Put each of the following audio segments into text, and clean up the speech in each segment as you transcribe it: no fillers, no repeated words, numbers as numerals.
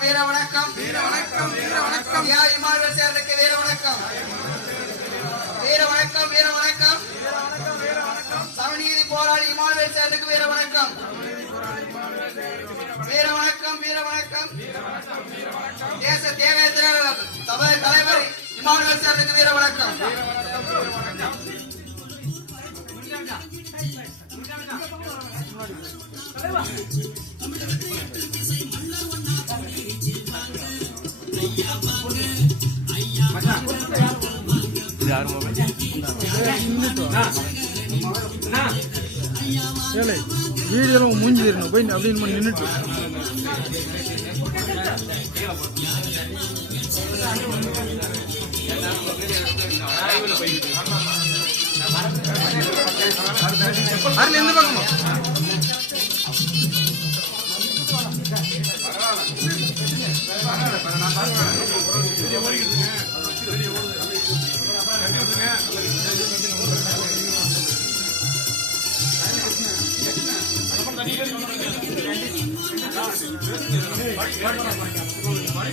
வீர வணக்கம் வீர வணக்கம் வீர வணக்கம் யா இமானுவேல் சேர்லுக்கு வீர வணக்கம் வீர வணக்கம் வீர வணக்கம் வீர வணக்கம் சமநீதி போராளி இமானுவேல் சேர்லுக்கு வீர வணக்கம் வீர வணக்கம் வீர வணக்கம் தேச தேவேந்திர சபை தலைவர் இமானுவேல் சேர்லுக்கு வீர வணக்கம் வீடியோ மூஞ்சிடணும் போய் அப்படின்னு நின்றுட்டு அதுல எந்த பக்கமா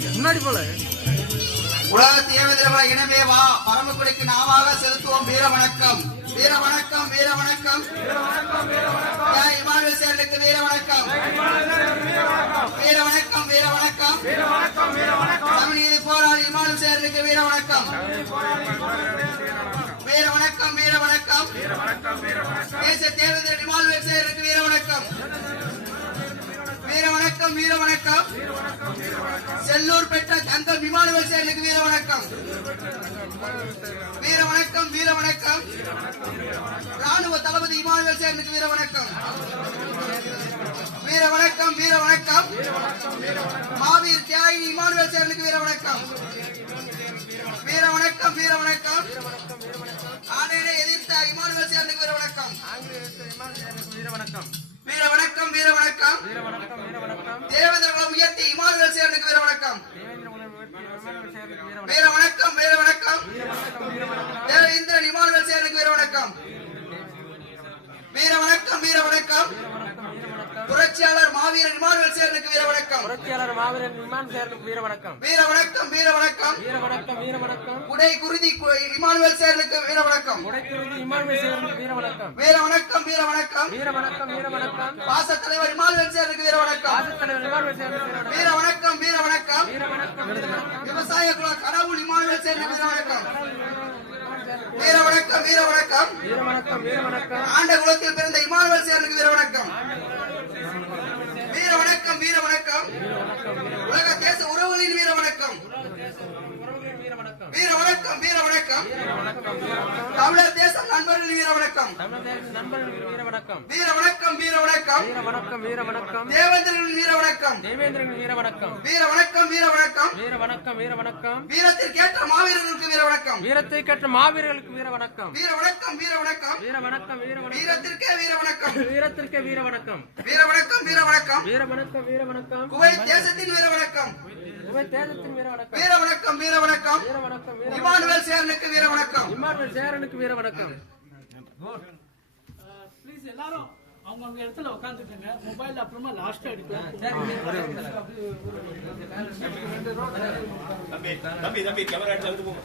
முன்னாடி போல உலக தேவதிரவ இனமே வா பரமக்குடிக்கு நாவாக செலுத்துவோம் வீர வணக்கம் வீர வணக்கம் வீர வணக்கம் இமானுவேல் சேர்லுக்கு வீர வணக்கம் வீர வணக்கம் வீர வணக்கம் சமநீதி போராளி இமானுவேல் சேர்லுக்கு வீர வணக்கம் வீர வணக்கம் வீர வணக்கம் தேச தேவேந்திர இமானுவேல் சேர்லுக்கு வீர வணக்கம் வீர வணக்கம் வீர வணக்கம் செல்லூர் பெற்ற தங்கள் இமானுவேல் சேர்லுக்கு வீர வணக்கம் வீர வணக்கம் வீர வணக்கம் ராணுவ தளபதி இமானுவேல் சேர்லுக்கு வீர வணக்கம் வீர வணக்கம் வீர வணக்கம் மாவீர் தியாகி இமானுவேல் சேர்லுக்கு வீர வணக்கம் வீர வணக்கம் வீர வணக்கம் ஆணையை எதிர்த்த இமானுவேல் சேர்லுக்கு வீர வணக்கம் வீர வணக்கம் வீர வணக்கம் தேவேந்திர உயர்த்தி இமானுவேல் சேர்லுக்கு வீர வணக்கம் வீர வணக்கம் வீர வணக்கம் தேவேந்திரன் இமானுவேல் சேர்லுக்கு வீர வணக்கம் வீர வணக்கம் வீர வணக்கம் புரட்சியாளர் மாவீரன் இமானுவேல் சேர்லுக்கு வீர வணக்கம் வீர வணக்கம் வீர வணக்கம் உடை குருதி இமானுவேல் சேர்லுக்கு வீர வணக்கம் வீர வணக்கம் வீர வணக்கம் பாச தலைவர் இமானுவேல் சேர்லுக்கு வீர வணக்கம் வீர வணக்கம் வீர வணக்கம் விவசாய குல கடவுள் இமானுவேல் சேர்லுக்கு வீர வணக்கம் வீர வணக்கம் வீர வணக்கம் ஆண்ட குலத்தில் பிறந்த இமானுவேல் சேர்லுக்கு வீர வணக்கம் வீர வணக்கம் வீர வணக்கம் உலக தேச உறவுகளின் வீர வணக்கம் வீர வணக்கம் வீர வணக்கம் தமிழர் தேச நண்பர்கள் வீர வணக்கம் வீர வணக்கம் வீர வணக்கம் தேவேந்திரன் வீர வணக்கம் வீர வணக்கம் வீர வணக்கம் வீரத்திற்கேற்ற மாவீரர்களுக்கு வீர வணக்கம் வீர வணக்கம் வீர வணக்கம் வீர வணக்கம் வீரத்திற்கே வீர வணக்கம் வீர வணக்கம் வீர வணக்கம் வீர வணக்கம் குவைத் தேசத்தின் வீர வணக்கம் வீர வணக்கம் வீர வணக்கம் இமானுவேல் சேர்லுக்கு வீர வணக்கம் வீர வணக்கம் ப்ளீஸ் எல்லாரும் அவங்க இடத்துல உட்காந்துட்டுங்க மொபைல் அப்புறமா லாஸ்டா எடுக்கலாம் தம்பி கேமரா எடுத்து போங்க